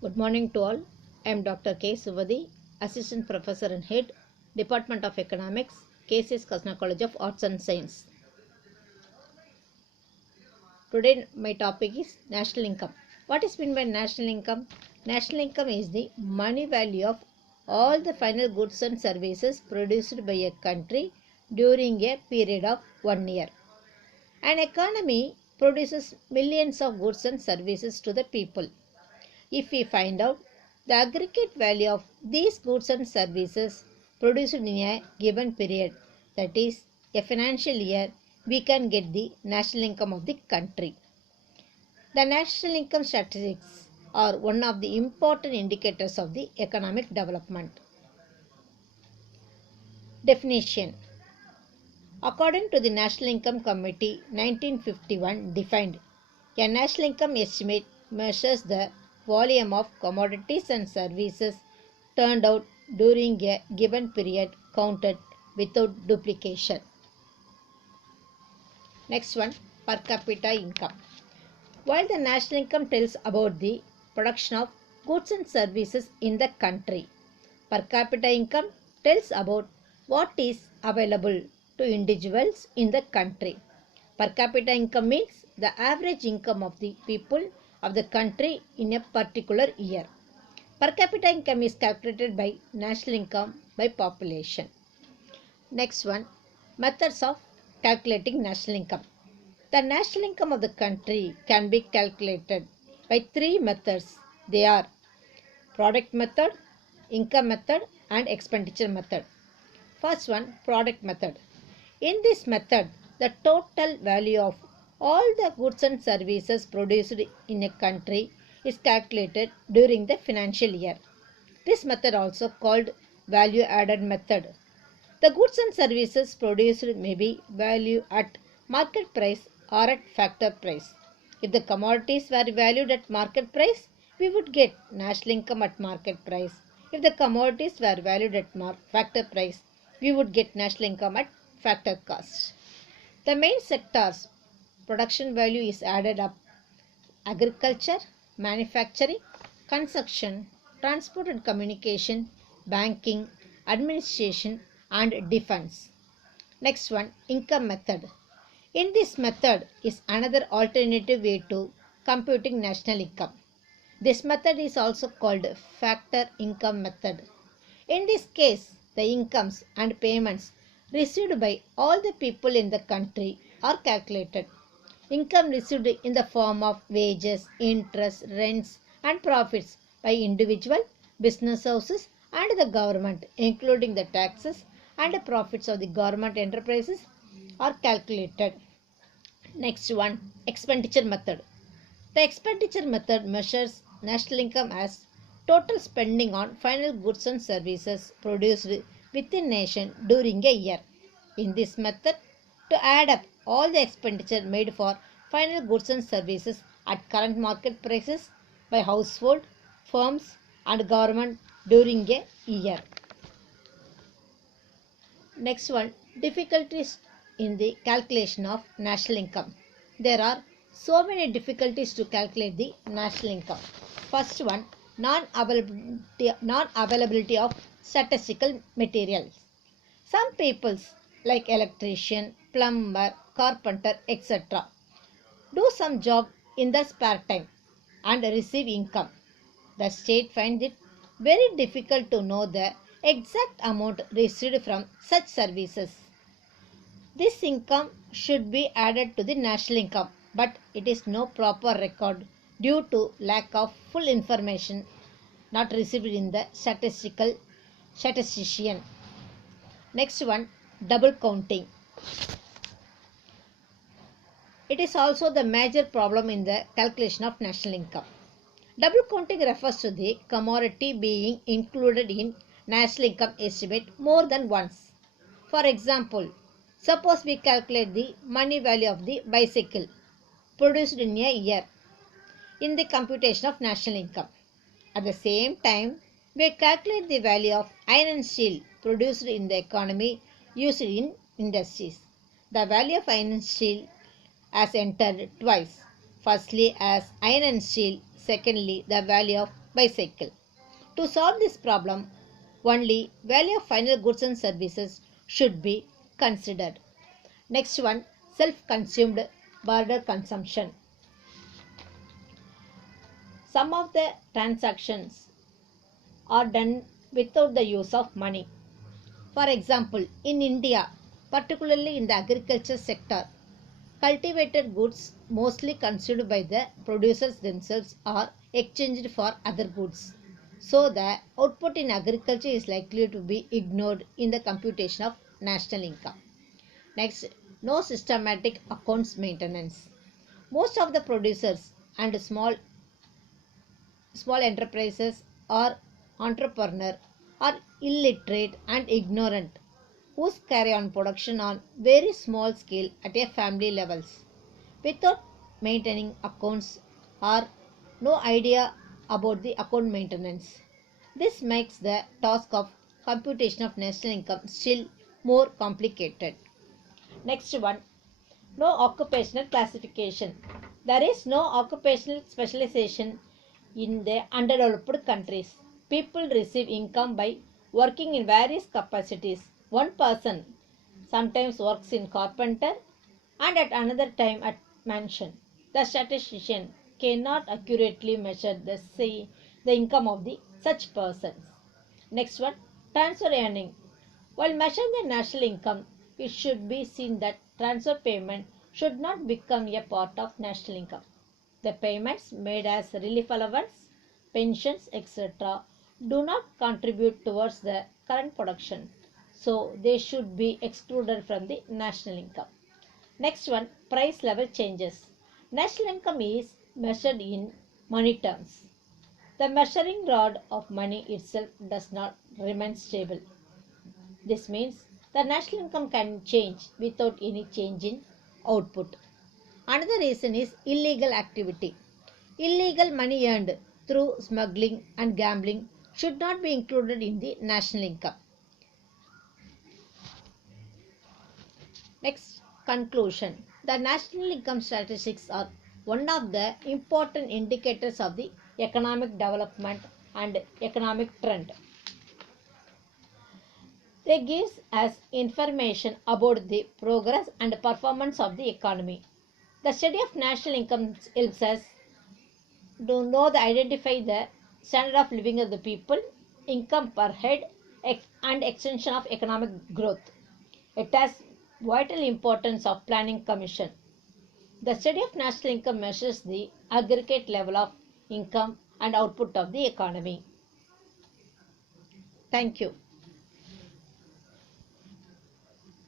Good morning to all. I am Dr. K. Suvadi, Assistant Professor and Head, Department of Economics, KCS Kasna College of Arts and Science. Today my topic is national income. What is meant by national income? National income is the money value of all the final goods and services produced by a country during a period of 1 year. An economy produces millions of goods and services to the people. If we find out the aggregate value of these goods and services produced in a given period, that is a financial year, we can get the national income of the country. The national income statistics are one of the important indicators of the economic development. Definition. According to the National Income Committee 1951 defined, a national income estimate measures the volume of commodities and services turned out during a given period counted without duplication. Next one, per capita income. While the national income tells about the production of goods and services in the country, per capita income tells about what is available to individuals in the country. Per capita income means the average income of the people of the country in a particular year. Per capita income is calculated by national income by population. Next one, methods of calculating national income. The national income of the country can be calculated by three methods. They are product method, income method and expenditure method. First one, product method. In this method, the total value of all the goods and services produced in a country is calculated during the financial year. This method also called value added method. The goods and services produced may be valued at market price or at factor price. If the commodities were valued at market price, we would get national income at market price. If the commodities were valued at factor price, we would get national income at factor cost. The main sectors production value is added up: agriculture, manufacturing, construction, transport and communication, banking, administration and defense. Next one, income method. In this method is another alternative way to computing national income. This method is also called factor income method. In this case, the incomes and payments received by all the people in the country are calculated. Income received in the form of wages, interest, rents and profits by individual, business houses and the government, including the taxes and the profits of the government enterprises, are calculated. Next one, expenditure method. The expenditure method measures national income as total spending on final goods and services produced within nation during a year. In this method, to add up all the expenditure made for final goods and services at current market prices by household, firms and government during a year. Next one, difficulties in the calculation of national income. There are so many difficulties to calculate the national income. First one, non-availability of statistical materials. Some peoples like electrician, plumber, carpenter, etc. do some job in the spare time and receive income. The state finds it very difficult to know the exact amount received from such services. This income should be added to the national income, but it is no proper record due to lack of full information not received in the statistician. Next one, double counting. It is also the major problem in the calculation of national income. Double counting refers to the commodity being included in national income estimate more than once. For example, suppose we calculate the money value of the bicycle produced in a year in the computation of national income. At the same time, we calculate the value of iron and steel produced in the economy used in industries. The value of iron and steel has entered twice. Firstly as iron and steel, secondly the value of bicycle. To solve this problem, only value of final goods and services should be considered. Next one, self-consumed border consumption. Some of the transactions are done without the use of money. For example, in India, particularly in the agriculture sector, cultivated goods mostly consumed by the producers themselves are exchanged for other goods. So the output in agriculture is likely to be ignored in the computation of national income. Next, no systematic accounts maintenance. Most of the producers and small enterprises or entrepreneurs are illiterate and ignorant who carry on production on very small scale at a family levels without maintaining accounts or no idea about the account maintenance. This makes the task of computation of national income still more complicated. Next one, no occupational classification. There is no occupational specialization in the underdeveloped countries. People receive income by working in various capacities. One person sometimes works in carpenter and at another time at mansion. The statistician cannot accurately measure the income of such persons. Next one, transfer earning. While measuring the national income, it should be seen that transfer payment should not become a part of national income. The payments made as relief allowance, pensions, etc. do not contribute towards the current production, so they should be excluded from the national income. Next one, price level changes. National income is measured in money terms. The measuring rod of money itself does not remain stable. This means the national income can change without any change in output. Another reason is illegal activity. Illegal money earned through smuggling and gambling should not be included in the national income. Next, conclusion. The national income statistics are one of the important indicators of the economic development and economic trend. They give us information about the progress and performance of the economy. The study of national income helps us to know identify the standard of living of the people, income per head, and extension of economic growth. It has vital importance of planning commission. The study of national income measures the aggregate level of income and output of the economy. Thank you.